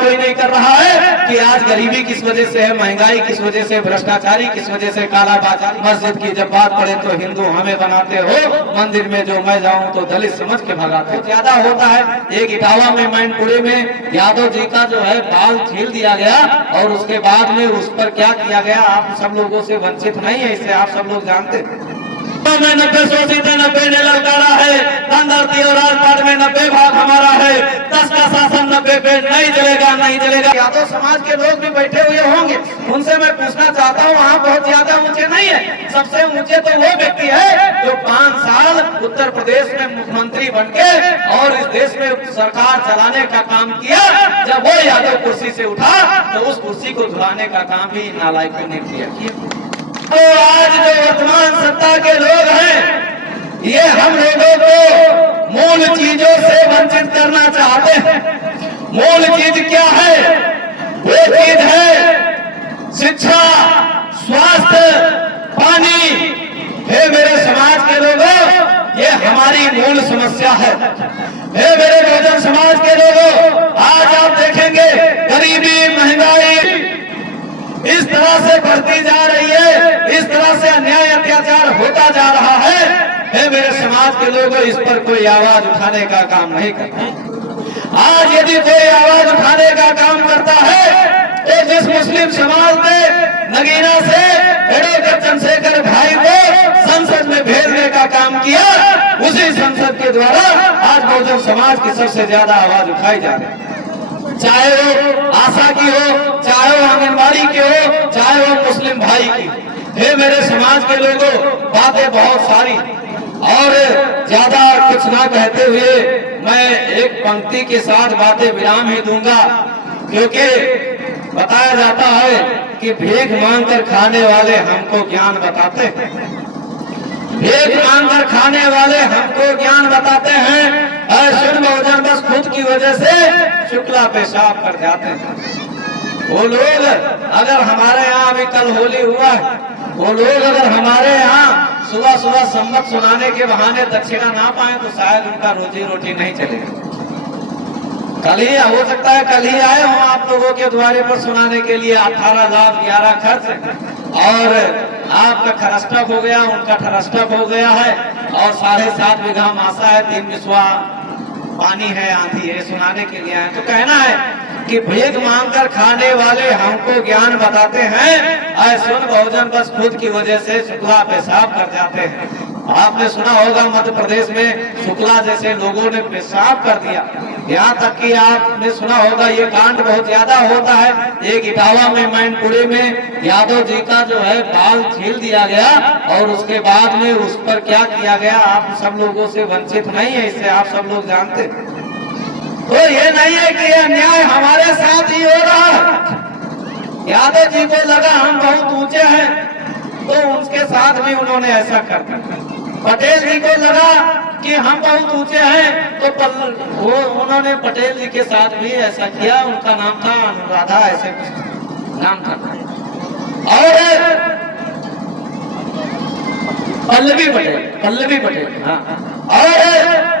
कोई नहीं कर रहा है कि आज गरीबी किस वजह से है, महंगाई किस वजह से, भ्रष्टाचारी किस वजह से, कालाबाजारी। मस्जिद की जब बात पड़े तो हिंदू हमें बनाते हो, मंदिर में जो मैं जाऊं तो दलित समझ के भगाते हो। ज्यादा होता है। एक इटावा में मैनपुरी में यादव जी का जो है बाल छील दिया गया और उसके बाद में उस पर क्या किया गया, आप सब लोगों से वंचित नहीं है, इसे आप सब लोग जानते में 90 शोषित है, 90 ने ललकारा है, धरती और राजपाट में 90 भाग हमारा है, 10 का शासन 90 पे नहीं चलेगा, नहीं चलेगा। यादव समाज के लोग भी बैठे हुए होंगे, उनसे मैं पूछना चाहता हूँ, वहाँ बहुत ज्यादा ऊंचे नहीं है, सबसे ऊंचे तो वो व्यक्ति है जो 5 साल उत्तर प्रदेश में मुख्यमंत्री बन के और इस देश में सरकार चलाने का काम किया। जब वो यादव कुर्सी से उठा तो उस कुर्सी को धुलाने का काम भी नालायकों ने किया। तो आज जो वर्तमान सत्ता के लोग हैं, ये हम लोगों को मूल चीजों से वंचित करना चाहते हैं। मूल चीज क्या है? वो चीज है शिक्षा, स्वास्थ्य, पानी। हे मेरे समाज के लोगों, ये हमारी मूल समस्या है। हे मेरे बहुजन समाज के लोगों, आज आप देखेंगे गरीबी, महंगाई इस तरह से बढ़ती जा रही है, इस तरह से अन्याय अत्याचार होता जा रहा है। हे मेरे समाज के लोगों, इस पर कोई आवाज उठाने का काम नहीं करता। आज यदि कोई आवाज उठाने का काम करता है तो जिस मुस्लिम समाज ने नगीना से एडवोकेट चंद्रशेखर भाई को संसद में भेजने का काम किया, उसी संसद के द्वारा आज बहुजन समाज की सबसे ज्यादा आवाज उठाई जा रही है। चाहे वो आशा की हो, चाहे वो आंगनबाड़ी की हो, चाहे वो मुस्लिम भाई की। हे मेरे समाज के लोगों, बातें बहुत सारी और ज्यादा कुछ ना कहते हुए मैं एक पंक्ति के साथ बातें विराम ही दूंगा, क्योंकि बताया जाता है कि भीख मांगकर खाने वाले हमको ज्ञान बताते हैं। भीख मांगकर खाने वाले हमको ज्ञान बताते हैं। सुन बहुजन बस खुद की वजह से शुक्ला पेशाब कर जाते हैं। वो लोग अगर हमारे यहाँ अभी कल होली हुआ है, वो लोग अगर हमारे यहाँ सुबह सुबह संबत सुनाने के बहाने दक्षिणा ना पाए तो शायद उनका रोजी रोटी नहीं चलेगी। कल ही हो सकता है, कल ही आए हो आप लोगों के द्वारे पर सुनाने के लिए 18 लाख 11 खर्च और आपका खरस्टक हो गया, उनका ठरस्टक हो गया है और 7.5 बीघा मासा है, 3 बिस्वा पानी है, आंधी है, सुनाने के लिए आए। तो कहना है कि भीख मांगकर खाने वाले हमको ज्ञान बताते हैं। सुन बहुजन बस खुद की वजह से शुक्ला पेशाब कर जाते हैं। आपने सुना होगा मध्य प्रदेश में शुक्ला जैसे लोगों ने पेशाब कर दिया। यहाँ तक कि आपने सुना होगा ये कांड बहुत ज्यादा होता है। एक इटावा में मैनपुरी में यादव जी का जो है बाल छील दिया गया और उसके बाद में उस पर क्या किया गया, आप सब लोगों से वंचित नहीं है, इसे आप सब लोग जानते। तो ये नहीं है कि अन्याय हमारे साथ ही हो रहा है। यादव जी को लगा हम बहुत ऊंचे हैं तो उनके साथ भी उन्होंने ऐसा कर दिया। पटेल जी को लगा कि हम बहुत ऊंचे हैं तो वो उन्होंने पटेल जी के साथ भी ऐसा किया। उनका नाम था अनुराधा, ऐसे नाम था, और पल्लवी पटेल हाँ। और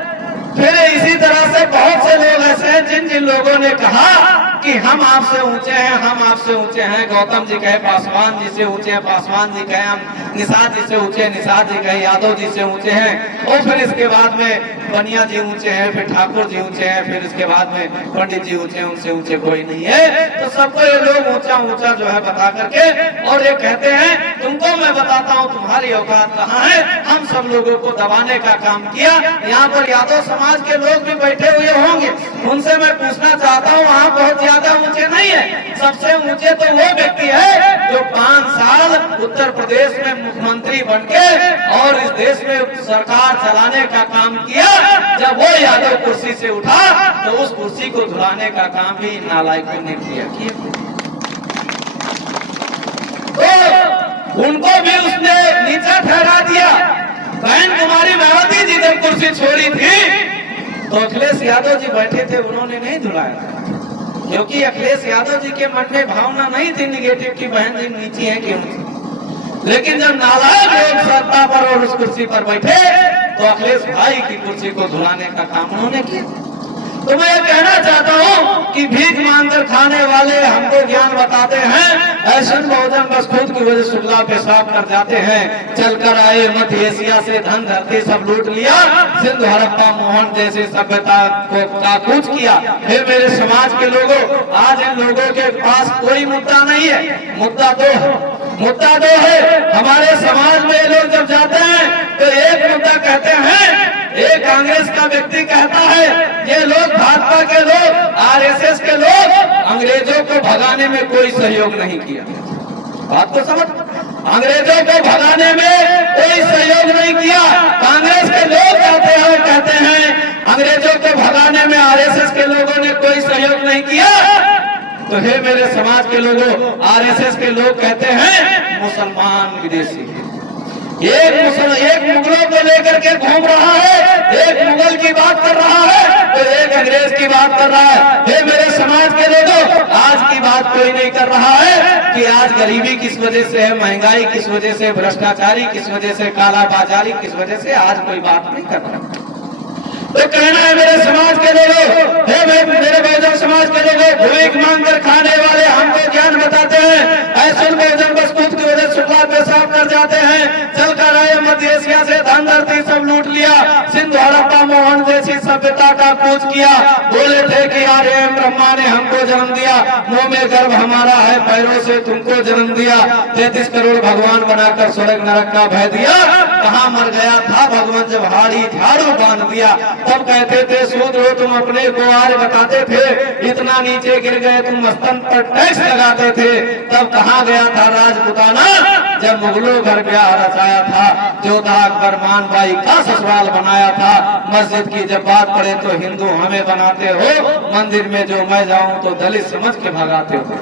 फिर इसी तरह से बहुत से लोग ऐसे हैं जिन जिन लोगों ने कहा कि हम आपसे ऊंचे हैं, हम आपसे ऊंचे हैं। गौतम जी कहे पासवान जी से ऊंचे हैं, पासवान जी कहे हम निषाद जी से ऊंचे हैं, निषाद जी कहे यादव जी से ऊंचे हैं। और फिर इसके बाद में बनिया जी ऊंचे हैं, फिर ठाकुर जी ऊंचे हैं, फिर इसके बाद में पंडित जी ऊंचे हैं, उनसे ऊंचे कोई नहीं है। तो सबको ये लोग ऊंचा ऊंचा जो है बता करके और ये कहते हैं तुमको मैं बताता हूँ तुम्हारी औकात कहाँ है। हम सब लोगों को दबाने का काम किया। यहाँ पर यादव समाज के लोग भी बैठे हुए होंगे, उनसे मैं पूछना चाहता हूँ, वहाँ बहुत ज्यादा ऊंचे नहीं है, सबसे ऊंचे तो वो व्यक्ति है जो 5 साल उत्तर प्रदेश में मुख्यमंत्री बनके और इस देश में सरकार चलाने का काम किया। जब वो यादव कुर्सी से उठा तो उस कुर्सी को धुलाने का काम भी नालायकों ने किया। तो उनको भी उसने नीचा ठहरा दिया। बहन कुमारी मायावती जी जब कुर्सी छोड़ी थी तो अखिलेश यादव जी बैठे थे, उन्होंने नहीं धुलाया, क्योंकि अखिलेश यादव जी के मन में भावना नहीं थी निगेटिव की बहन जी नीची है कि ऊंची। लेकिन जब नालायक लोग सत्ता पर और उस कुर्सी पर बैठे तो अखिलेश भाई की कुर्सी को धुलाने का काम उन्होंने किया। तो मैं ये कहना चाहता हूँ कि भीख मांगकर खाने वाले हमको ज्ञान बताते हैं, ऐसे बहुजन बस खुद की वजह शुक्ला पेशाब कर जाते हैं। चलकर आए मध्य एशिया से धन धरती सब लूट लिया, सिंधु हड़प्पा मोहन जैसी सभ्यता को कूच किया। फिर मेरे समाज के लोगों, आज इन लोगों के पास कोई मुद्दा नहीं है, मुद्दा दो है। हमारे समाज में लोग जब जाते हैं तो एक मुद्दा कहते हैं, एक कांग्रेस का व्यक्ति कहता है ये लोग भाजपा के लोग, आरएसएस के लोग अंग्रेजों को भगाने में कोई सहयोग नहीं किया। बात तो समझ, अंग्रेजों को भगाने में कोई सहयोग नहीं किया। कांग्रेस के लोग कहते हैं अंग्रेजों को भगाने में आरएसएस के लोगों ने कोई सहयोग नहीं किया। तो हे मेरे समाज के लोगों, आरएसएस के लोग कहते हैं मुसलमान विदेशी है। एक मुगलों को लेकर के घूम रहा है, एक मुगल की बात कर रहा है तो एक अंग्रेज की बात कर रहा है। हे मेरे समाज के लोगों, आज की बात कोई नहीं कर रहा है कि आज गरीबी किस वजह से है, महंगाई किस वजह से, भ्रष्टाचारी किस वजह से, कालाबाजारी किस वजह से, आज कोई बात नहीं कर रहा। तो कहना है मेरे समाज के लोगों, हे मेरे बहुजन समाज के लोगों, भीख मांगकर खाने वाले हमको ज्ञान बताते हैं, ऐसे बहुजन बस खुद की वजह शुक्ला पेशाब कर जाते हैं। चलकर आए मध्य एशिया से धन धरती सब लूट लिया, सिंधु हड़प्पा मोहन जैसी सभ्यता का कूच किया। बोले थे कि यार ब्रह्मा ने हमको जन्म दिया, मुंह में गर्भ हमारा है, पैरों से तुमको जन्म दिया। 33 करोड़ भगवान बनाकर स्वर्ग नरक का भय दिया। कहाँ मर गया था भगवान जब हाड़ी झाड़ू बांध दिया। तब कहते थे शूद्र तुम अपने को आर्य बताते थे, इतना नीचे गिर गए तुम स्तन पर टैक्स लगाते थे। तब कहाँ गया था राजपुताना जब मुगलों घर ब्याह रचाया था, जोधा अकबर मान बाई का ससुराल बनाया था। मस्जिद की जब बात पड़े तो हिंदू हमें बनाते हो, मंदिर में जो मैं जाऊं तो दलित समझ के भगाते हो।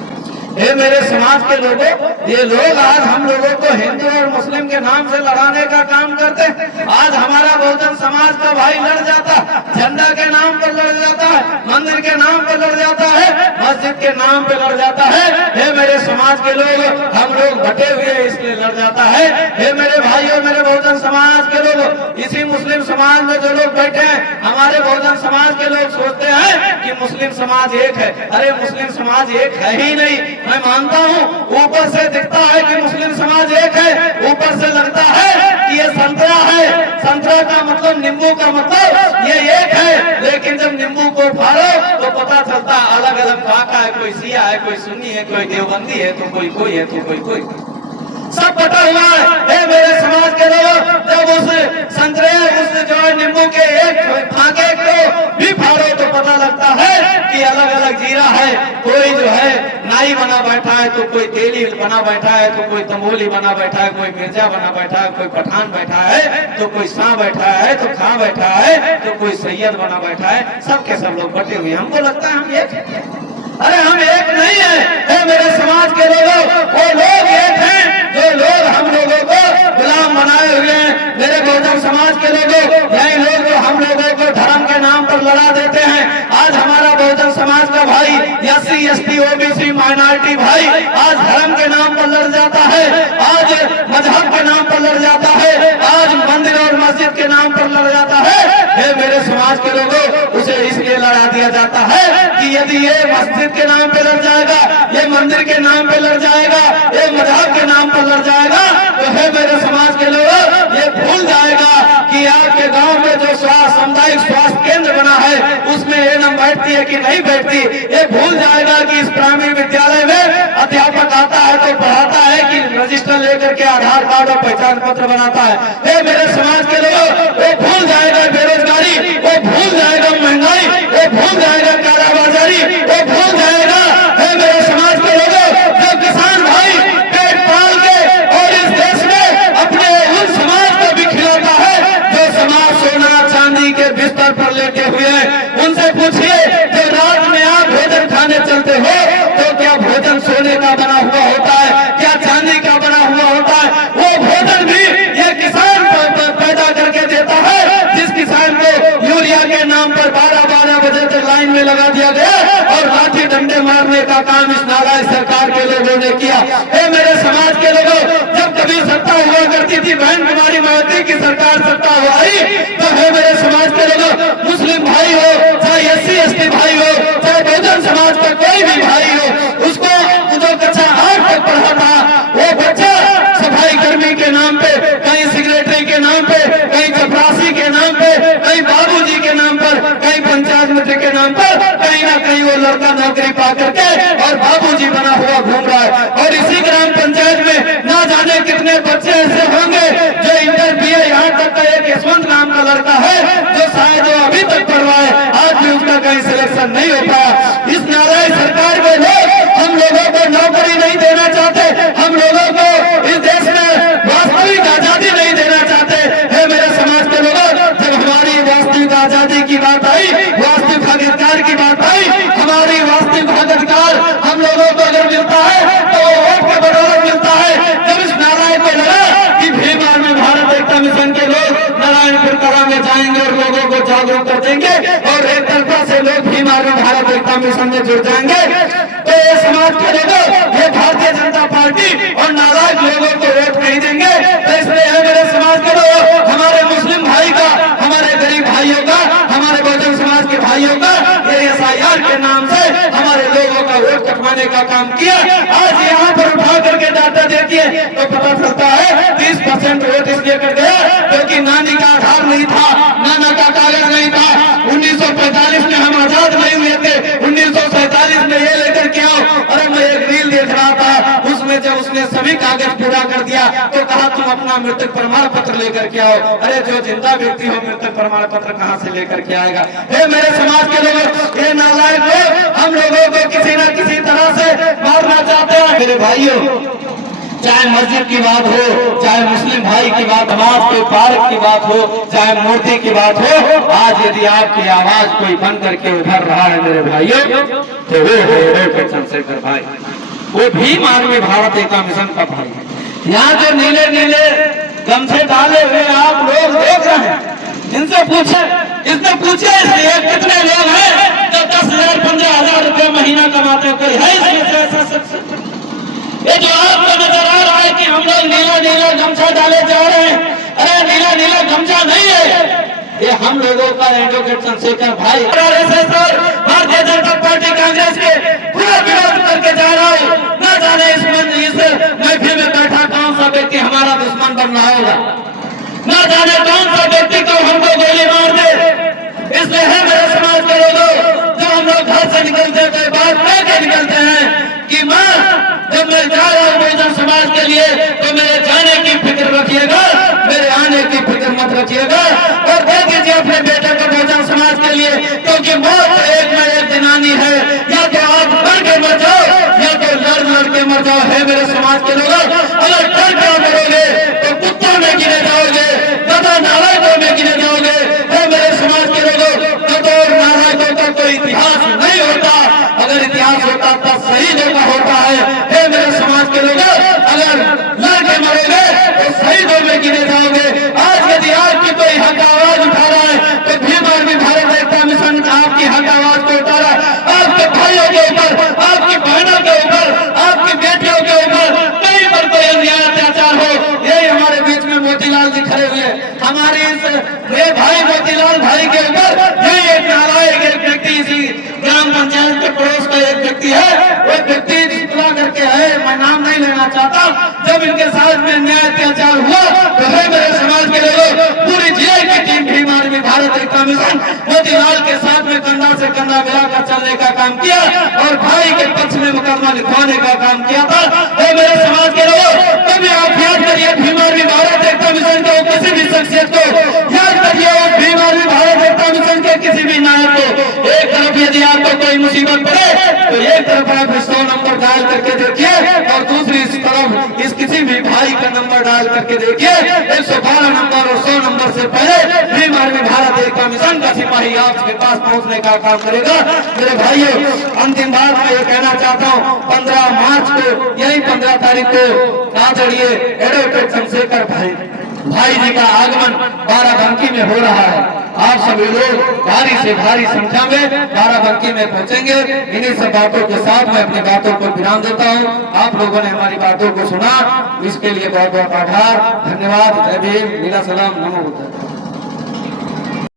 हे मेरे समाज के लोगों, ये लोग आज हम लोगों को हिंदू और मुस्लिम के नाम से लड़ाने का काम करते हैं। आज हमारा बहुजन समाज का भाई लड़ जाता, झंडा के नाम पर लड़ जाता है, मंदिर के नाम पर लड़ जाता है, मस्जिद के नाम पे लड़ जाता है। हे मेरे समाज के लोग, हम लोग बटे हुए इसलिए लड़ जाता है। हे मेरे भाइयों, मेरे बहुजन समाज के लोग, इसी मुस्लिम समाज में जो लोग बैठे हैं, हमारे बहुजन समाज के लोग सोचते हैं कि मुस्लिम समाज एक है। अरे मुस्लिम समाज एक है ही नहीं। मैं मानता हूँ ऊपर से दिखता है कि मुस्लिम समाज एक है, ऊपर से लगता है कि ये संतरा है, संतरा का मतलब नींबू का मतलब ये एक है। लेकिन जब नींबू को फाड़ो तो पता चलता अलग अलग फाका है, कोई शिया है, कोई सुन्नी है, कोई देवबंदी है, तो कोई है, तो कोई सब बटा हुआ है। हे मेरे समाज के लोग, जब उस संतरे उस जो है नींबू के एक फाके को भी फाड़ो तो पता लगता है कि अलग अलग जीरा है। कोई जो है नाई बना बैठा है, तो कोई तेली बना बैठा है, तो कोई तंबोली बना बैठा है, कोई मिर्जा बना बैठा है, कोई पठान बैठा है, तो कोई शाह बैठा है, तो खां बैठा है, तो कोई सैयद बना बैठा है। सबके सब लोग बटे हुए। हमको लगता है हम एक, अरे हम एक नहीं है। हे मेरे समाज के लोगों, वो लोग एक हैं जो लोग हम लोगों को गुलाम बनाए हुए हैं। मेरे बहुजन समाज के लोगों, यही लोग जो हम लोगों को धर्म के नाम पर लड़ा देते हैं। आज हमारा बहुजन समाज का भाई SC ST OBC माइनॉरिटी भाई आज धर्म के नाम पर लड़ जाता है, आज मजहब के नाम पर लड़ जाता है, आज मंदिर और मस्जिद के नाम पर लड़ जाता है। हे मेरे समाज के लोगों, उसे इसलिए लड़ा दिया जाता है कि यदि ये मस्जिद के नाम पे लड़ जाएगा, ये मंदिर के नाम पे लड़ जाएगा, ये मजहब के नाम पर लड़ जाएगा, तो है मेरे समाज के लोग ये भूल जाएगा कि आपके गांव में जो सामुदायिक स्वास्थ्य केंद्र बना है उसमें एनम बैठती है कि नहीं बैठती। ये भूल जाएगा कि इस प्राइमरी विद्यालय में अध्यापक आता है तो पढ़ाता है कि रजिस्टर लेकर के आधार कार्ड और पहचान पत्र बनाता है। ये मेरे समाज के लोग, वो भूल जाएगा बेरोजगारी, वो भूल जाएगा महंगाई, वो भूल जाएगा कालाबाजारी, वो भूल जाएगा। हे मेरे समाज के लोगों, जो किसान भाई पेट पाल के और इस देश में अपने उन समाज को भी खिलाता है जो समाज सोना चांदी के बिस्तर पर लेटे हुए हैं। उनसे पूछिए, जो रात में आप भोजन खाने चलते हो तो क्या भोजन सोने का बना हुआ होता है, क्या चांदी का बना हुआ होता है? वो भोजन भी ये किसान पैदा करके देता है, जिस किसान को यूरिया के नाम पर 12-12 बजे तक लाइन में लगा दिया गया और लाठी डंडे मारने का काम इस नालायक सरकार के लोगों ने किया। हे मेरे समाज के लोगों, जब कभी सत्ता हुआ करती थी बहन कुमारी मावती की सरकार सत्ता हुआ आई, तो हे मेरे समाज के लोगों, मुस्लिम भाई हो चाहे SC ST इलेक्शन नहीं हो पाया। इस नाराज सरकार के लोग हम लोगों को नौकरी नहीं देना चाहते, हम लोगों को इस देश में वास्तविक आजादी नहीं देना चाहते। है मेरे समाज के लोगों, जब हमारी वास्तविक आजादी की बात आई, वास्तविक अधिकार की बात आई, हमारी वास्तविक अधिकार हम लोगों को अगर मिलता है तो वोट के बदौलत मिलता है। जब इस नारायण को लगा कि भीम आर्मी भारत एकता मिशन के लोग नारायणपुर कला में जाएंगे और लोगों को जागरूक कर देंगे और एक तरफा से लोग भीम आर्मी भारत एकता मिशन में जुड़ जाएंगे, तो ये समाज के लोगों, ये भारतीय जनता पार्टी और नाराज लोगों को वोट नहीं देंगे। तो इसलिए है मेरे समाज के लोग, हमारे मुस्लिम भाई का, हमारे गरीब भाइयों का, हमारे बहुजन समाज के भाइयों का ये SIR के नाम से हमारे लोगों का वोट कटवाने का काम किया। आज यहाँ पर उठा करके डाटा देखिए तो पता चलता है 30% वोट इसलिए कट गया क्योंकि नानी का आधार नहीं था, नाना का कागज नहीं था। 1945 में हम आजाद नहीं हुए थे, 1947 में ये लेकर के आओ। अरे मैं एक रील देख रहा था, उसमें जब उसने सभी कागज पूरा कर दिया तो कहा तुम अपना मृत्यु प्रमाण पत्र लेकर के आओ। अरे जो जिंदा व्यक्ति हो मृत्यु प्रमाण पत्र कहाँ से लेकर के आएगा? हे मेरे समाज के लोग, ये नालायक लोग हम लोगों को किसी न किसी तरह से मारना चाहते हैं। मेरे भाइयों, चाहे मस्जिद की बात हो, चाहे मुस्लिम भाई की बात, नमाज के पार्क की बात हो, चाहे मूर्ति की बात हो, आज यदि आपकी आवाज कोई बन करके उभर रहा है मेरे भाइयों, तो वो है चंद्रशेखर भाई, वो भीम आर्मी भारत एकता मिशन का भाई है। यहाँ जो नीले नीले गमछे डाले हुए आप लोग देख रहे हैं, इनसे पूछे, इसने पूछे इसलिए कितने लोग हैं जो 10,000 15,000 रुपये महीना कमाते? कोई है इसमें से ऐसा शख्स? ये जो आपको नजर आ रहा है कि हम लोग नीला नीला गमछा डाले जा रहे हैं, अरे नीला नीला गमछा नहीं है, ये हम लोगों का एडवोकेट चंद्रशेखर भाई भारतीय जनता पार्टी कांग्रेस के पूरा विरोध करके जा रहा है। न जाने इस महफिल में बैठा कौन सा व्यक्ति हमारा दुश्मन बन रहा होगा, न जाने कौन सा व्यक्ति को हमको गोली मार दे। इसलिए है मेरे समाज के लोगों, जब हम लोग घर से निकलते हैं तो बात करके निकलते हैं कि माँ जब मैं जा रहा हूँ बहुजन समाज के लिए तो मेरे जाने की फिक्र रखिएगा, मेरे आने की फिक्र मत रखिएगा। और दे दीजिए अपने बेटे को बहुजन समाज के लिए, क्योंकि मौत एक न एक दिन आनी है। या तो आप डर के मर जाओ या तो लड़ के मर जाओ। है मेरे समाज के लोग, अगर डर के मरोगे तो कुत्तों में गिने जाओगे, गधा नालायकों में गिने जाओगे। है मेरे समाज के लोगों, गधों और नालायकों का कोई इतिहास नहीं होता, अगर इतिहास होता तब शहीदों का होता है। मेरे समाज के लोग, अगर लड़के मरोगे तो शहीदों में गिने जाओगे। आज यदि आपकी कोई हक आवाज उठा रहा है तो भीम आर्मी भारत एकता मिशन आपकी हक आवाज को उठा रहा है। आपके भाइयों के ऊपर, आपकी बहनों के ऊपर, आपकी बेटियों के ऊपर कहीं पर कोई अन्याय अत्याचार हो, यही हमारे बीच में मोतीलाल जी खड़े हुए, हमारे इस भाई मोतीलाल भाई के ऊपर यही एक नालायक एक व्यक्ति, इसी ग्राम पंचायत के पड़ोस का एक व्यक्ति है, वो व्यक्ति करके है, मैं नाम नहीं लेना चाहता। जब इनके साथ में न्याय अत्याचार हुआ तो है मेरे समाज के लोगों, पूरी जिले की टीम भीम आर्मी भारत एकता मिशन मोतीलाल के साथ में कंधा से कंधा मिलाकर चलने का काम किया और भाई के पक्ष में मुकदमा लिखवाने का काम किया था। है मेरे समाज के लोगों, कभी आप याद करिए भीम आर्मी भारत एकता मिशन के किसी भी शख्सियत को, याद करिए भीम आर्मी भारत एकता मिशन के किसी भी नायक को। एक तरफ यदि आपको कोई मुसीबत पड़े तो एक तरफ आप 100 नंबर डायल करके देखिए और दूसरी तरफ इस किसी भी भाई का नंबर डायल करके देखिए। 112 नंबर और 100 नंबर से पहले भीम आर्मी भारत एकता मिशन का सिपाही आपके पास पहुंचने का काम करेगा। मेरे भाइयों, अंतिम बात मैं ये कहना चाहता हूँ, 15 मार्च को, यही 15 तारीख को आदरणीय एडवोकेट चंद्रशेखर भाई जी का आगमन बाराबंकी में हो रहा है। आप सभी लोग भारी से भारी संख्या में बाराबंकी में पहुंचेंगे। इन्हीं सब बातों के साथ मैं अपनी बातों को विराम देता हूं। आप लोगों ने हमारी बातों को सुना, इसके लिए बहुत बहुत आभार, धन्यवाद। जय भीम, नीला सलाम, नमो बुद्धाय।